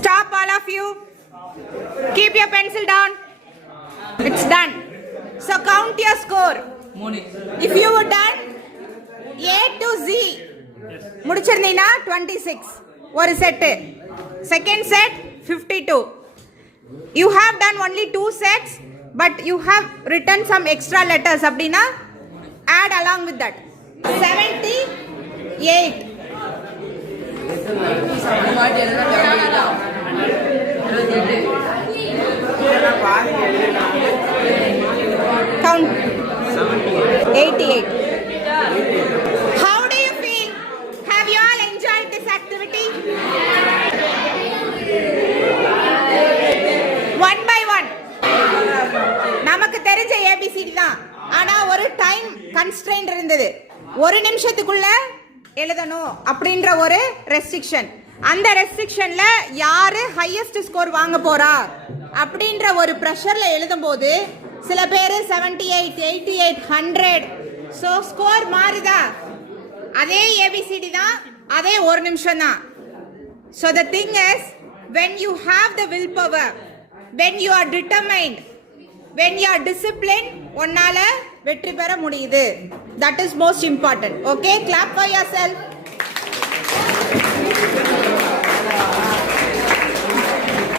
Stop, all of you. Keep your pencil down. It's done. So count your score. If you were done A to Z, முடிச்சிருந்தீனா 26 ஒரு set. Second set 52. You have done only 2 sets, but you have written some extra letters. அப்படினா add along with that. 78. Count. 88. How do you feel? Have you all enjoyed this activity? One by one. நமக்கு தெரிஞ்ச ABCD தான். ஆனா ஒரு time constraint இருந்தது. ஒரு நிமிஷத்துக்குள்ள எழுதணும் அப்படின்ற ஒரு ரெஸ்ட்ரிக்ஷன். அந்த ரெஸ்ட்ரிக்ஷன்ல யாரு ஹையஸ்ட் ஸ்கோர் வாங்க போறா அப்படின்ற ஒரு ப்ரெஷர்ல எழுதும்போது சில பேர் 78, 88, 100. ஸோ ஸ்கோர் மாறுதா? அதே ABCD தான், அதே ஒரு நிமிஷம் தான். So the thing is, when you have the willpower, when you are determined, when you are disciplined, உன்னால வெற்றி பெற முடியுது. That is most important. Okay, clap for yourself.